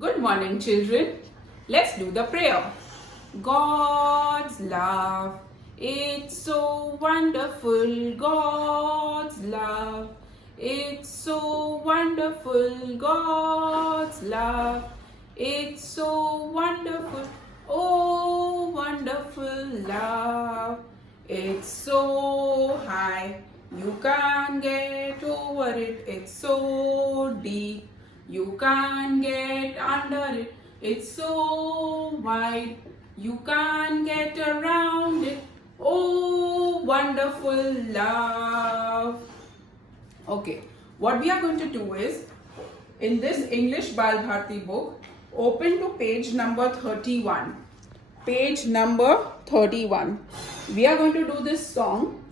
Good morning, children. Let's do the prayer. God's love, it's so wonderful. God's love, it's so wonderful. God's love, it's so wonderful. Oh, wonderful love. It's so high, you can't get over it. It's so deep, you can't get under it. It's so wide, you can't get around it. Oh, wonderful love. Okay, what we are going to do is, in this English Bal Bharti book, open to page number 31. Page number 31. We are going to do this song,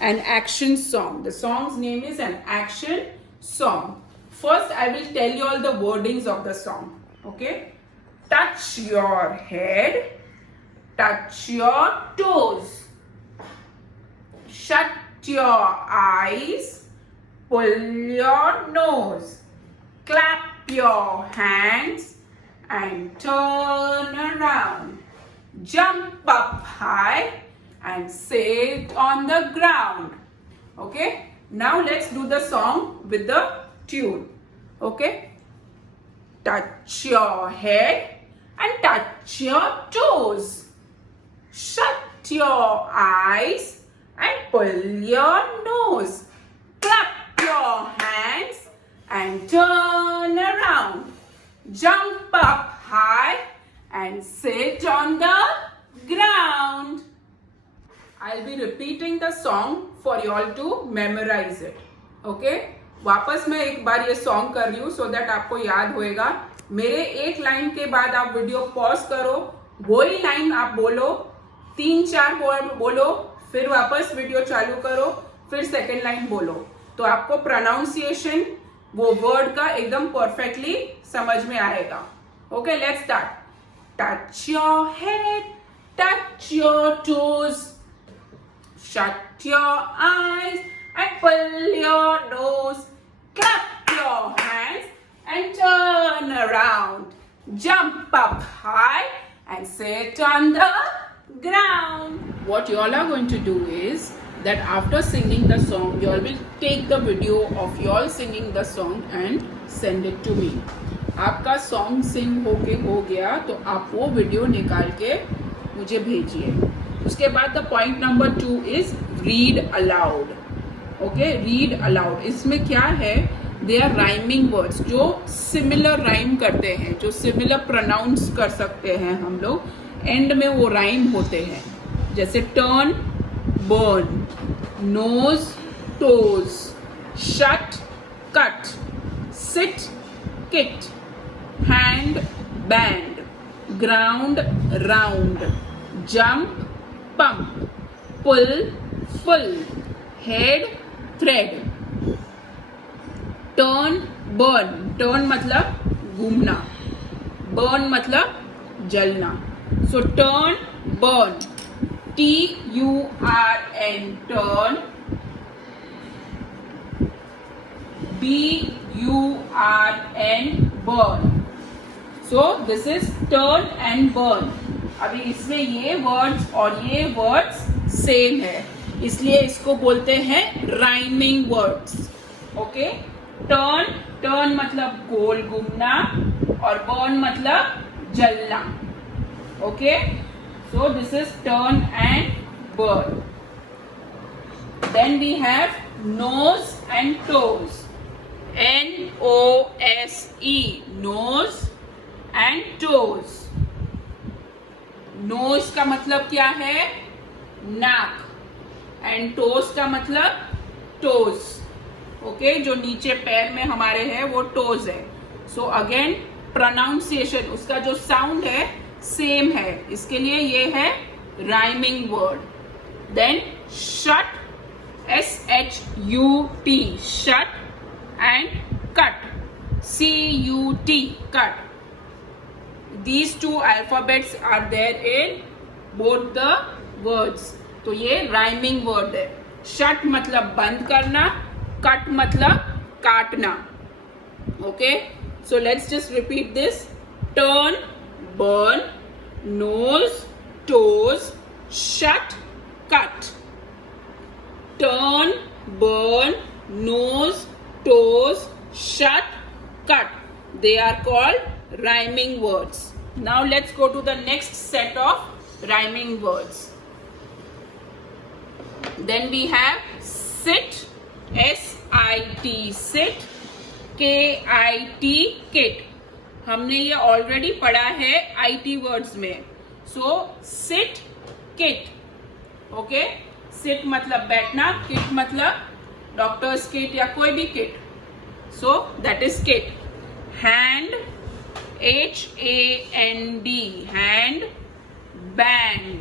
an action song. The song's name is an action song. First, I will tell you all the wordings of the song. Okay? Touch your head, touch your toes, shut your eyes, pull your nose, clap your hands and turn around. Jump up high and sit on the ground. Okay? Now let's do the song with the tune. Okay? Touch your head and touch your toes. Shut your eyes and pull your nose. Clap your hands and turn around. Jump up high and sit on the ground. I'll be repeating the song for you all to memorize it. Okay? वापस मैं एक बार ये song कर रही हूँ so that आपको याद होएगा. मेरे एक लाइन के बाद आप वीडियो पॉज करो, वही लाइन आप बोलो, 3-4 वर्ड बोलो, फिर वापस वीडियो चालू करो, फिर सेकेंड लाइन बोलो. तो आपको प्रोनाउंसिएशन वो वर्ड का एकदम परफेक्टली समझ में आएगा. Okay, let's start. Touch your head, touch your toes, shut your eyes and pull your nose, clap your hands and turn around, jump up high and sit on the ground. What you all are going to do is that after singing the song, you all will take the video of you all singing the song and send it to me. आपका song सिंग होके हो गया तो आप वो video निकाल के मुझे भेजिए. उसके बाद the point number 2 is read aloud. Okay, read aloud. इसमें क्या है, दे आर राइमिंग वर्ड्स जो सिमिलर राइम करते हैं, जो सिमिलर प्रोनाउंस कर सकते हैं हम लोग. एंड में वो राइम होते हैं, जैसे turn, burn, nose, toes, shut, cut, sit, kit, hand, band, ground, round, jump, pump, pull, full, head, thread, turn, burn. Turn मतलब घूमना, burn मतलब जलना. So turn, burn, T-U-R-N, turn, B-U-R-N, burn. So this is turn and burn. अभी इसमें ये words और ये words same है, इसलिए इसको बोलते हैं rhyming words. Okay, turn, turn मतलब गोल घूमना और बर्न मतलब जलना. Okay, so this is turn and burn. Then we have nose and toes. N-O-S-E, nose and toes. Nose का मतलब क्या है, नाक, एंड टोज का मतलब टोज. ओके, जो नीचे पैर में हमारे है वो टोज है. सो अगेन प्रोनाउंसिएशन, उसका जो साउंड है सेम है, इसके लिए ये है rhyming word. Then shut, S-H-U-T, shut, and cut, C-U-T, cut. These two alphabets are there in both the words. तो ये rhyming word है. Shut मतलब बंद करना, cut मतलब काटना. Okay, so let's just repeat this. turn, burn, nose, toes, shut, cut. Turn, burn, nose, toes, shut, cut. They are called rhyming words. Now let's go to the next set of rhyming words. Then we have sit, S-I-T, sit, K-I-T, kit. हमने ये already पढ़ा है IT words में. So sit, kit. Okay, sit मतलब बैठना, kit मतलब doctors kit या कोई भी kit. So that is kit. Hand, H-A-N-D, hand. Band,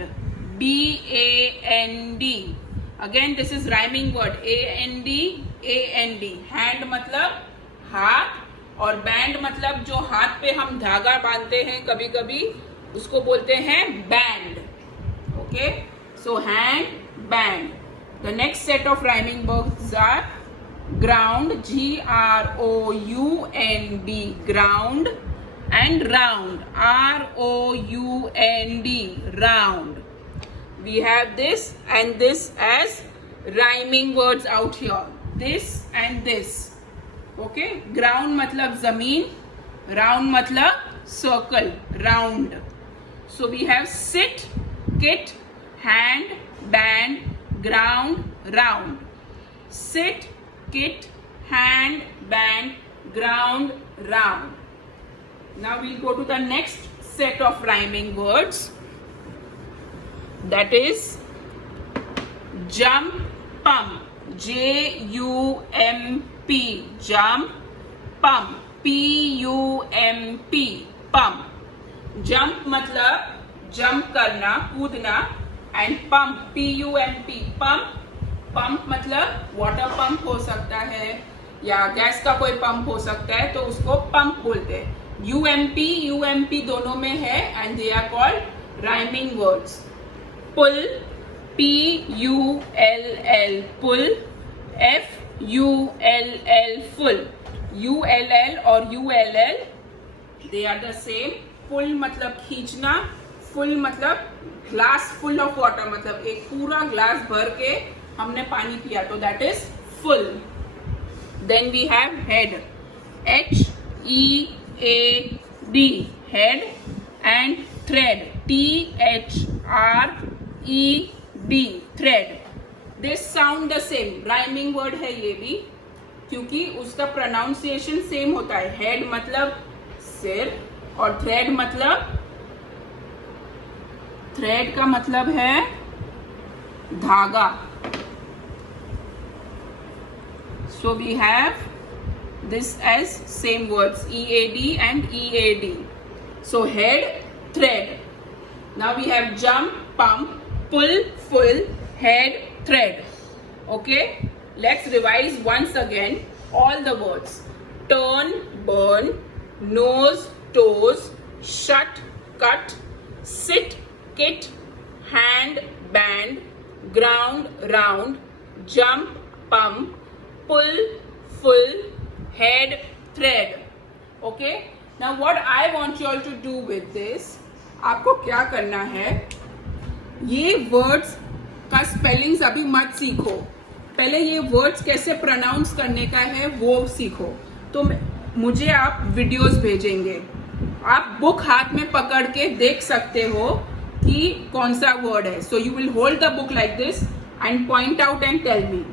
B-A-N-D. Again this is rhyming word, A-N-D, A-N-D. Hand मतलब हाथ, और बैंड मतलब जो हाथ पे हम धागा बांधते हैं कभी कभी, उसको बोलते हैं band. Okay, so hand, band. The next set of rhyming words are ground, G-R-O-U-N-D, ground, and round, R-O-U-N-D, round. We have this and this as rhyming words out here. This and this. Okay? Ground मतलब जमीन, round मतलब circle, round. So we have sit, kit, hand, band, ground, round. Sit, kit, hand, band, ground, round. Now we'll go to the next set of rhyming words. That is jump, pump, J-U-M-P, jump, pump, P-U-M-P, pump. Jump मतलब jump करना, कूदना, and pump, P-U-M-P, pump. Pump मतलब water pump हो सकता है या gas का कोई पंप हो सकता है, तो उसको पंप बोलते हैं. UMP दोनों में है and they are called rhyming words. Pull, P-U-L-L, pull, F-U-L-L, full. U-L-L और U-L-L, they are the same. Pull मतलब खींचना, full मतलब glass full of water, मतलब एक पूरा ग्लास भर के हमने पानी पिया, तो that is full. Then we have head, H-E-A-D, head, and thread, T-H-R-E-D, thread. They sound the same. Rhyming word है ये भी, क्योंकि उसका pronunciation same होता है. Head मतलब सिर, और thread का मतलब है धागा. So we have this as same words, EAD and EAD. So head, thread. Now we have jump, pump, pull, full, head, thread. Okay, let's revise once again all the words. Turn, burn, nose, toes, shut, cut, sit, kit, hand, band, ground, round, jump, pump, pull, full, head, thread. Okay, now what I want you all to do with this, आपको क्या करना है, ये words का spellings अभी मत सीखो, पहले ये वर्ड्स कैसे प्रोनाउंस करने का है वो सीखो. तो मुझे आप वीडियोस भेजेंगे, आप बुक हाथ में पकड़ के देख सकते हो कि कौन सा वर्ड है. So you will hold the book like this and point out and tell me.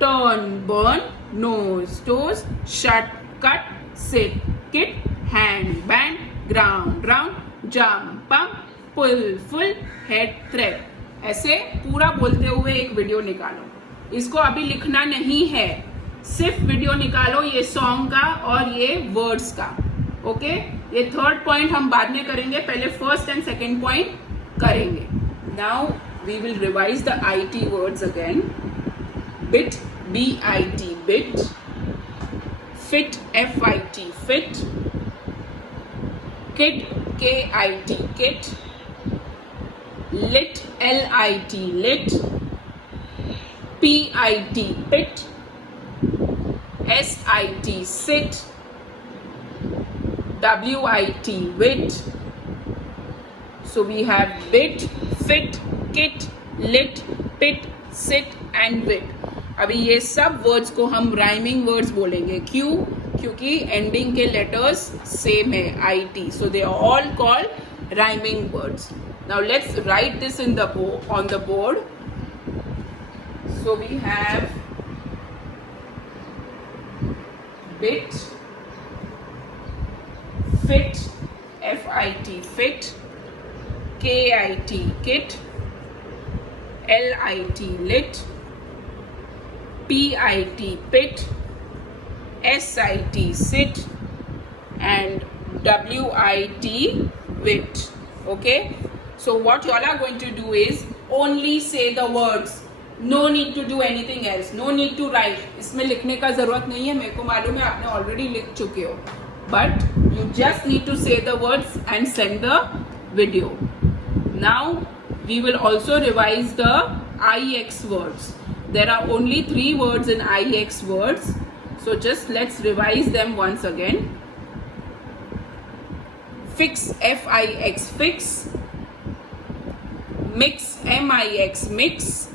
Turn, burn, nose, toes, shut, cut, sit, kit, hand, band, ground, round, jump, pump, pull, full, head, thread. ऐसे पूरा बोलते हुए एक video निकालो. इसको अभी लिखना नहीं है, सिर्फ वीडियो निकालो ये सॉन्ग का और ये वर्ड्स का. ओके, ये थर्ड पॉइंट हम बाद में करेंगे, पहले फर्स्ट एंड सेकेंड पॉइंट करेंगे. Now we will revise the IT words again. Bit, B-I-T, bit. Fit, F-I-T, fit. Kit, K-I-T, kit. Lit, L-I-T, lit. P-I-T, pit. S-I-T, sit. WIT, wit. So we have bit, fit, kit, lit, pit, sit and wit. अभी ये सब words को हम rhyming words बोलेंगे. क्यों? क्योंकि ending के letters same है, IT. So they are all called rhyming words. Now let's write this in the on the board. So we have bit, fit, FIT, fit, KIT, kit, LIT, lit, PIT, pit, SIT, sit, and WIT, wit. Okay? So what you all are going to do is only say the words. No need to do anything else. No need to write. इसमें लिखने का ज़रूरत नहीं है. मेरे को मालूम है आपने already लिख चुके हो. But you just need to say the words and send the video. Now we will also revise the IX words. There are only 3 words in IX words. So just let's revise them once again. Fix, FIX, fix. Mix, MIX, mix.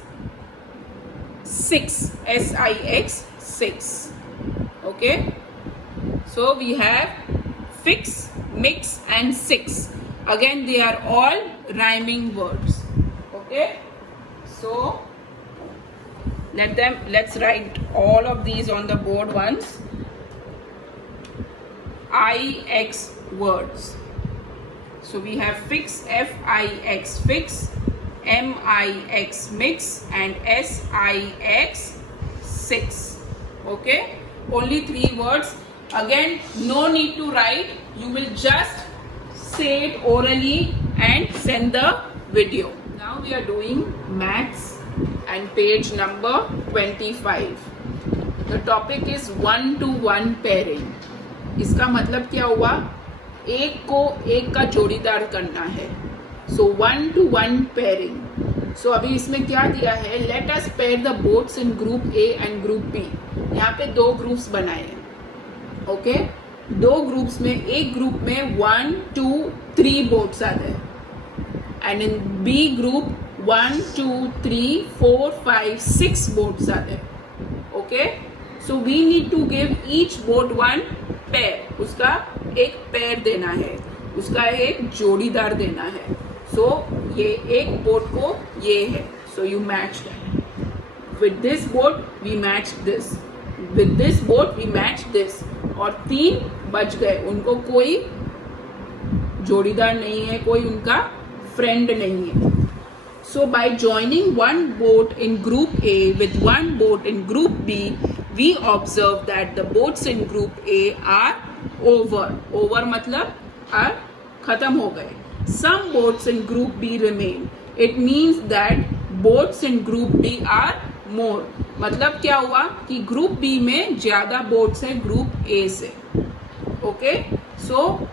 6, SIX, 6. Okay? So we have fix, mix and 6. Again they are all rhyming words. Okay? So let's write all of these on the board once. IX words. So we have fix, FIX, fix, MIX, mix and SIX, 6. Okay? Only 3 words. Again, no need to write. You will just say it orally and send the video. Now we are doing maths and page number 25. The topic is 1-to-1 pairing. इसका मतलब क्या हुआ? एक को एक का जोड़ीदार करना है. So 1-to-1 pairing. So अभी इसमें क्या दिया है? Let us pair the boats in group A and group B. यहाँ पे 2 ग्रुप्स बनाए हैं. ओके? 2 ग्रुप्स में, एक ग्रुप में 1, 2, 3 बोट्स आते हैं. And in B group 1, 2, 3, 4, 5, 6 boats आते हैं. Okay? So we need to give each boat 1 pair. उसका एक पेयर देना है, उसका एक जोड़ीदार देना है. सो ये एक बोट को ये है. So you match that. With this boat we match this, with this boat we match this. और 3 बच गए. उनको कोई जोड़ीदार नहीं है, कोई उनका फ्रेंड नहीं है. So by joining one boat in group A with one boat in group B, we observe that the boats in group A are over. Over मतलब are खत्म हो गए. Some boats in group B remain. It means that boats in group B are more. मतलब क्या हुआ कि group B में ज्यादा बोट्स हैं ग्रुप A से. ओके? सो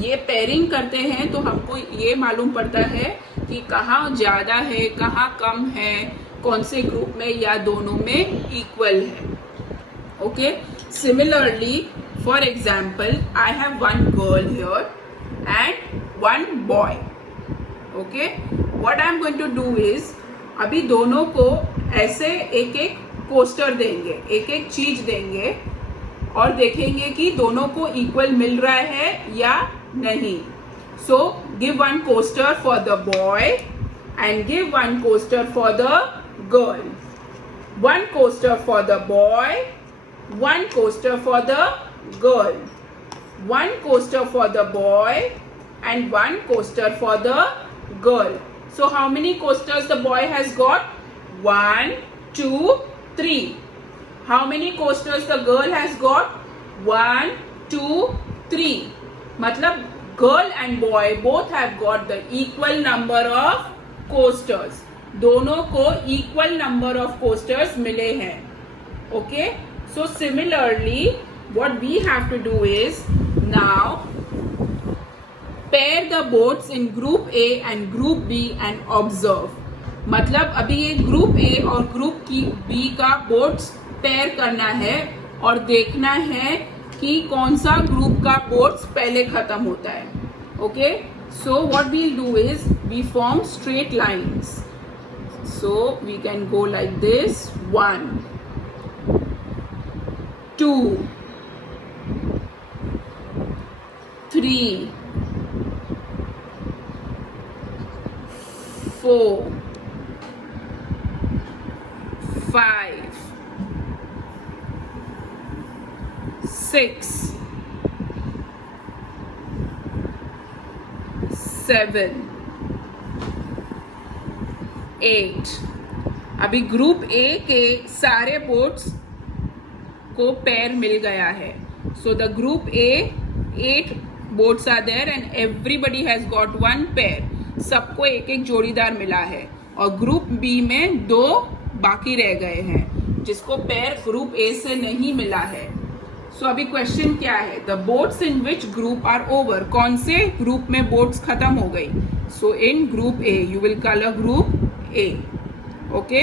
ये पेयरिंग करते हैं तो हमको ये मालूम पड़ता है कि कहाँ ज़्यादा है, कहाँ कम है, कौन से ग्रुप में या दोनों में इक्वल है. Okay? Similarly, for example, I have 1 girl here and 1 boy. Okay? What I am going to do is, अभी दोनों को ऐसे एक एक कोस्टर देंगे, एक एक चीज देंगे और देखेंगे कि दोनों को इक्वल मिल रहा है या नहीं. So give 1 coaster for the boy and give 1 coaster for the girl. 1 coaster for the boy, 1 coaster for the girl. 1 coaster for the boy and 1 coaster for the girl. So how many coasters the boy has got? 1, 2, 3. How many coasters the girl has got? 1, 2, 3. मतलब girl and boy both have got the equal number of coasters. दोनों को equal number of coasters मिले हैं. Okay? So similarly, what we have to do is now pair the boats in group A and group B and observe. मतलब अभी ये group A और group B का boats pair करना है और देखना है कि कौन सा ग्रुप का बोर्ड्स पहले खत्म होता है. Okay, so what we'll do is we form straight lines. So we can go like this: 1, 2, 3, 4, 5, 6, 7, 8. अभी ग्रुप ए के सारे बोर्ड्स को पेयर मिल गया है. So the group A 8 boards are there and everybody has got 1 pair. सबको एक एक जोड़ीदार मिला है. और ग्रुप बी में 2 बाकी रह गए हैं जिसको पेयर ग्रुप ए से नहीं मिला है. सो अभी क्वेश्चन क्या है? The boards in which group are over. कौन से ग्रुप में बोर्ड्स खत्म हो गई? So in group A you will colour group A. Okay,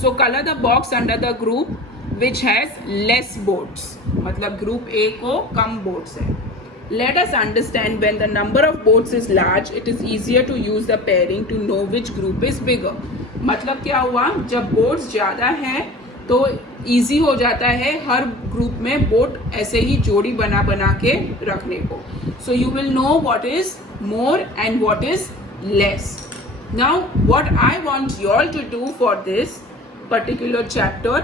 so colour the box under the group which has less boards. मतलब group A को कम boards है. Let us understand when the number of boards is large, it is easier to use the pairing to know which group is bigger. मतलब क्या हुआ? जब boards ज़्यादा हैं तो इजी हो जाता है हर ग्रुप में बोर्ड ऐसे ही जोड़ी बना बना के रखने को. So you will know what is more and what is less. Now what I want you all to do for this particular chapter,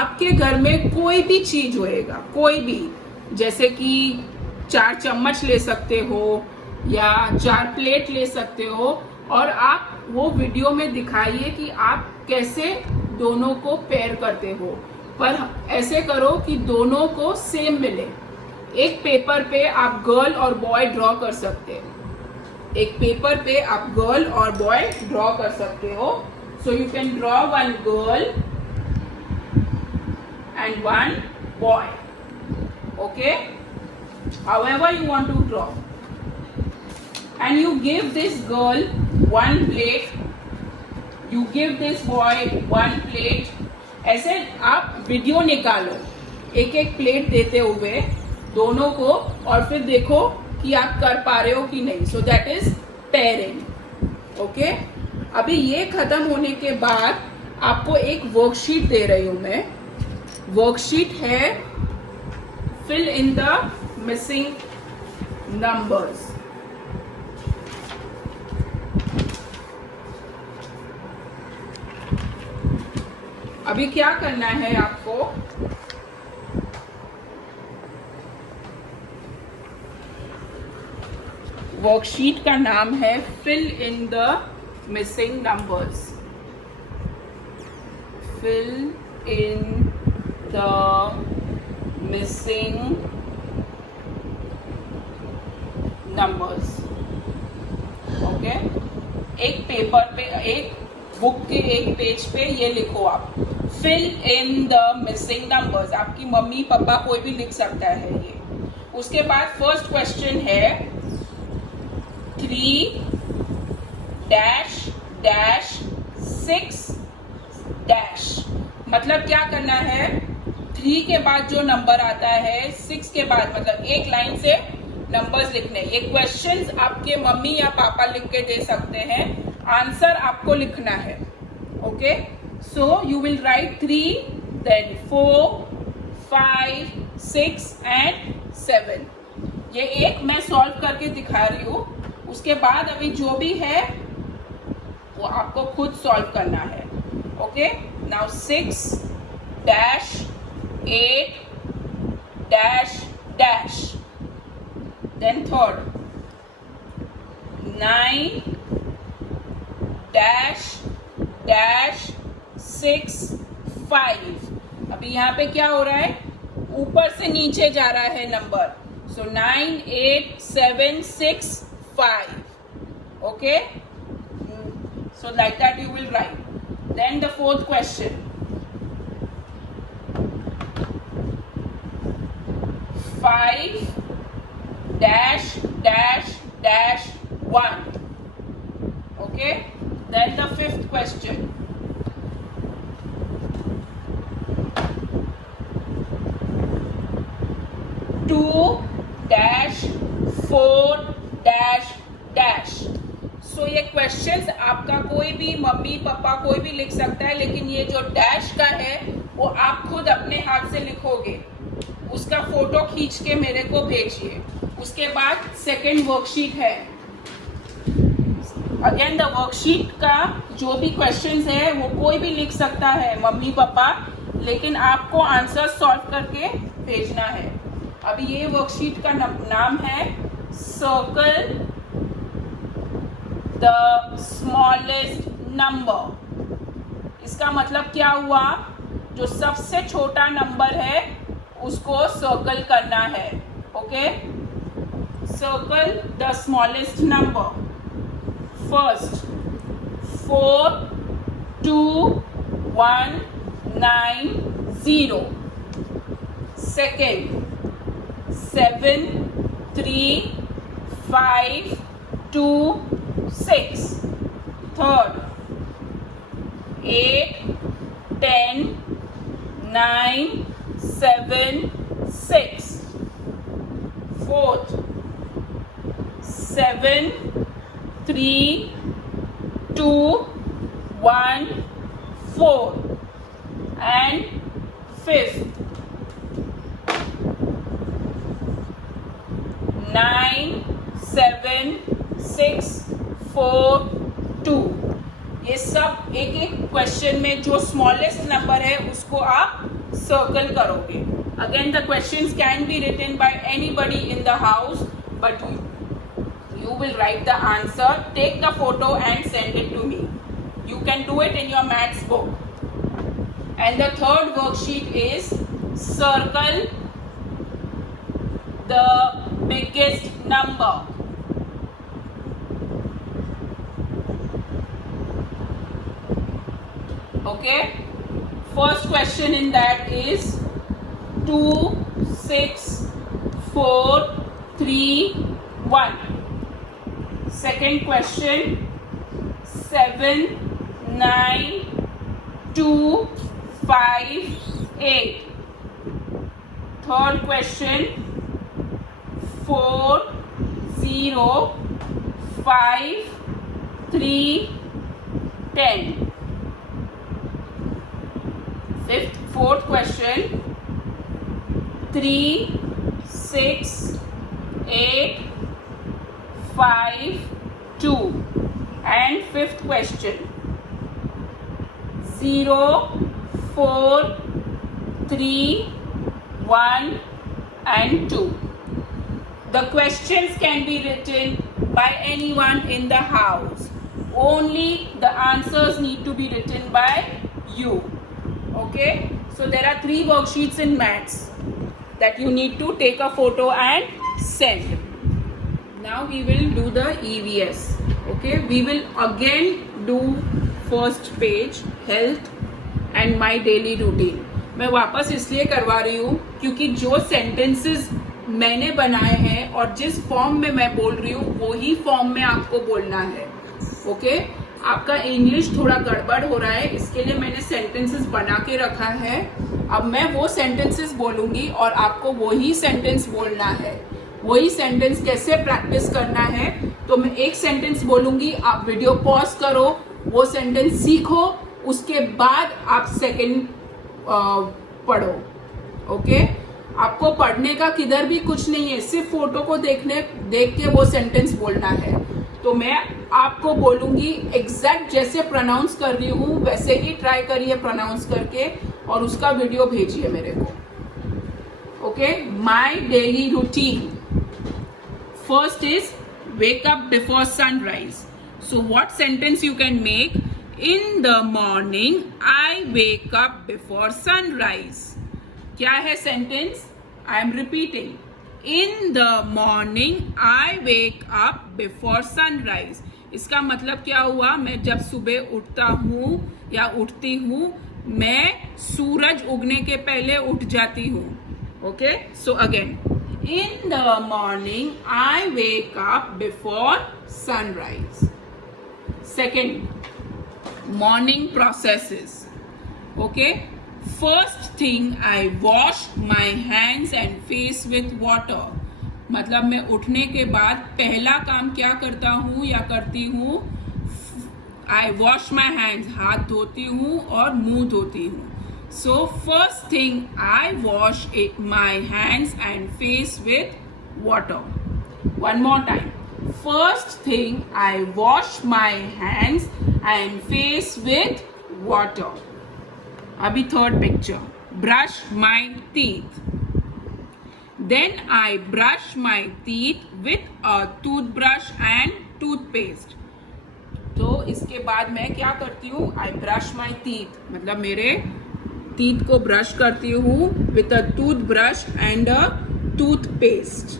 आपके घर में कोई भी चीज़ होएगा, कोई भी, जैसे कि 4 चम्मच ले सकते हो या 4 प्लेट ले सकते हो, और आप वो वीडियो में दिखाइए कि आप कैसे दोनों को पेयर करते हो. पर ऐसे करो कि दोनों को सेम मिले. एक पेपर पे आप गर्ल और बॉय ड्रॉ कर सकते हो. एक पेपर पे आप गर्ल और बॉय ड्रॉ कर सकते हो. So you can draw 1 girl and 1 boy. Okay, however you want to draw, and you give this girl 1 plate, you give this boy 1 plate. ऐसे आप वीडियो निकालो एक एक प्लेट देते हुए दोनों को, और फिर देखो कि आप कर पा रहे हो कि नहीं. So that is pairing. Okay, अभी ये खत्म होने के बाद आपको एक वर्कशीट दे रही हूं मैं. वर्कशीट है fill in the missing numbers. अभी क्या करना है आपको? वर्कशीट का नाम है fill in the missing numbers. Fill in the missing numbers. Okay, एक पेपर पे, एक बुक के एक पेज पे ये लिखो आप fill in the missing numbers. आपकी मम्मी पापा कोई भी लिख सकता है ये. उसके बाद फर्स्ट क्वेश्चन है 3 डैश डैश 6 डैश. मतलब क्या करना है? 3 के बाद जो नंबर आता है 6 के बाद, मतलब एक लाइन से नंबर्स लिखने. ये क्वेश्चंस आपके मम्मी या पापा लिख के दे सकते हैं, आंसर आपको लिखना है. Okay, so you will write 3, then 4, 5, 6 and 7. ये एक मैं सॉल्व करके दिखा रही हूँ. उसके बाद अभी जो भी है वो आपको खुद सॉल्व करना है. Okay, now 6 dash 8 dash dash. Then third 9 dash dash 6 5. अभी यहाँ पे क्या हो रहा है? ऊपर से नीचे जा रहा है number. So 9 8 7 6 5. Okay, so like that you will write. Then the fourth question, 5 dash dash dash 1. Okay, then the fifth question, 2 questions आपका कोई भी मम्मी पापा कोई भी लिख सकता है, लेकिन ये जो डैश का है वो आप खुद अपने हाथ से लिखोगे। उसका फोटो खींच के मेरे को भेजिए। उसके बाद सेकंड वर्कशीट है। अगेन द वर्कशीट का जो भी क्वेश्चंस है वो कोई भी लिख सकता है, मम्मी पापा, लेकिन आपको आंसर सॉल्व करके भेजना है। अभी ये वर्कशीट का नाम है सर्कल द स्मॉलेस्ट नंबर। इसका मतलब क्या हुआ, जो सबसे छोटा नंबर है उसको सर्कल करना है। Okay, circle the smallest number. First 4 2 1 9 0। Second 7 3 5 2 6। Third 8 10 9 7 6। Fourth 7 3 2 1 4। And fifth 9 7 6 4 2। ये सब एक एक क्वेश्चन में जो स्मॉलेस्ट नंबर है उसको आप सर्कल करोगे। Again the questions can be written by anybody in the house, but you will write the answer, take the photo and send it to me. You can do it in your maths book. And the third worksheet is circle the biggest number. Okay, first question in that is 2 6 4 3 1. Second question 7 9 2 5 8. Third question 4 0 5 3 10. Fourth question 3 6 8 5 2. And fifth question 0 4 3 1 and 2. The questions can be written by anyone in the house. Only the answers need to be written by you. Okay, so there are 3 worksheets in maths that you need to take a photo and send. Now we will do the EVS. Okay, we will again do first page health and my daily routine. मैं वापस इसलिए करवा रही हूँ क्योंकि जो sentences मैंने बनाए हैं और जिस फॉर्म में मैं बोल रही हूँ वही फॉर्म में आपको बोलना है। ओके, आपका इंग्लिश थोड़ा गड़बड़ हो रहा है, इसके लिए मैंने सेंटेंसेस बना के रखा है। अब मैं वो सेंटेंसेस बोलूँगी और आपको वही सेंटेंस बोलना है। वही सेंटेंस कैसे प्रैक्टिस करना है, तो मैं एक सेंटेंस बोलूँगी, आप वीडियो पॉज करो, वो सेंटेंस सीखो, उसके बाद आप सेकंड पढ़ो। ओके, आपको पढ़ने का किधर भी कुछ नहीं है, सिर्फ फोटो को देख के वो सेंटेंस बोलना है। तो मैं आपको बोलूँगी एग्जैक्ट जैसे प्रोनाउंस कर रही हूँ वैसे ही ट्राई करिए प्रोनाउंस करके और उसका वीडियो भेजिए मेरे को। Okay, my daily routine. First is wake up before sunrise. So what sentence you can make? In the morning, I wake up before sunrise. क्या है sentence? I am repeating. In the morning, I wake up before sunrise. इसका मतलब क्या हुआ? मैं जब सुबह उठता हूँ या उठती हूँ, मैं सूरज उगने के पहले उठ जाती हूँ। Okay? So again. In the morning, I wake up before sunrise. Second, morning processes. Okay. First thing, I wash my hands and face with water. मतलब मैं उठने के बाद पहला काम क्या करता हूँ या करती हूँ, I wash my hands. हाथ धोती हूँ और मुंह धोती हूँ. So first thing, I wash my hands and face with water. One more time. First thing, I wash my hands and face with water. Abhi third picture. Brush my teeth. Then I brush my teeth with a toothbrush and toothpaste. तो इसके बाद मैं क्या करती हूँ? I brush my teeth. मतलब मेरे teeth को brush करती हूँ with a toothbrush and a toothpaste.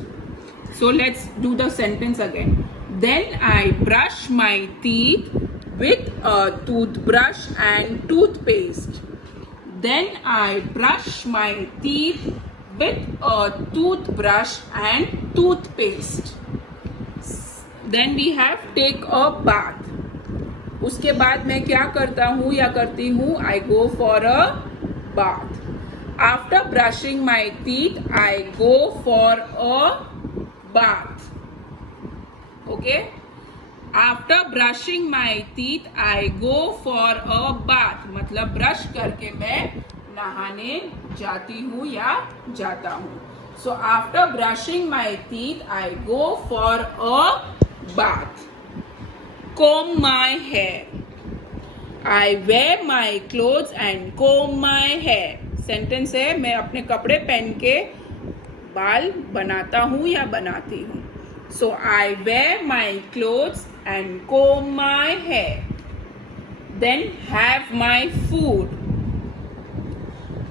So let's do the sentence again. Then I brush my teeth with a toothbrush and toothpaste. Then I brush my teeth with a toothbrush and toothpaste. Then we have take a bath. उसके बाद मैं क्या करता हूँ या करती हूँ? I go for a bath. After brushing my teeth, I go for a bath. Okay? After brushing my teeth, I go for a bath. मतलब ब्रश करके मैं नहाने जाती हूँ या जाता हूँ. So after brushing my teeth, I go for a bath. Comb my hair. I wear my clothes and comb my hair. Sentence है मैं अपने कपड़े पहन के बाल बनाता हूँ या बनाती हूँ. So I wear my clothes and comb my hair. Then have my food.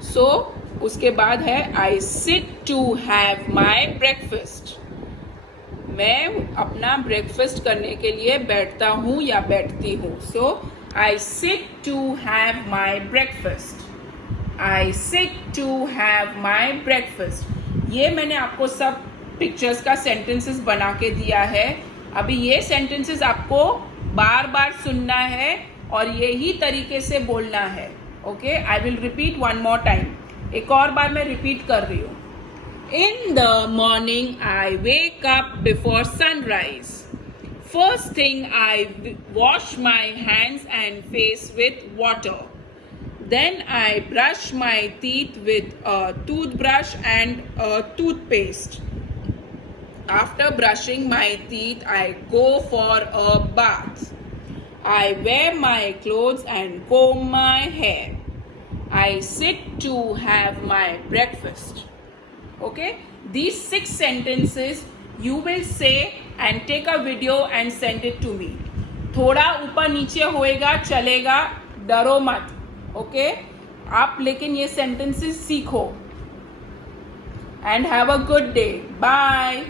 So उसके बाद है I sit to have my breakfast. मैं अपना ब्रेकफास्ट करने के लिए बैठता हूँ या बैठती हूँ. So I sit to have my breakfast. I sit to have my breakfast. ये मैंने आपको सब पिक्चर्स का सेंटेंसेस बना के दिया है. अभी ये सेंटेंसेस आपको बार बार सुनना है और यही तरीके से बोलना है. Okay, I will repeat one more time. एक और बार मैं रिपीट कर रही हूँ. In the morning, I wake up before sunrise. First thing, I wash my hands and face with water. Then I brush my teeth with a toothbrush and a toothpaste. After brushing my teeth, I go for a bath. I wear my clothes and comb my hair. I sit to have my breakfast. Okay, these 6 sentences you will say and take a video and send it to me. थोड़ा ऊपर नीचे होएगा चलेगा, डरो मत. Okay, आप लेकिन ये sentences सीखो. And have a good day. Bye.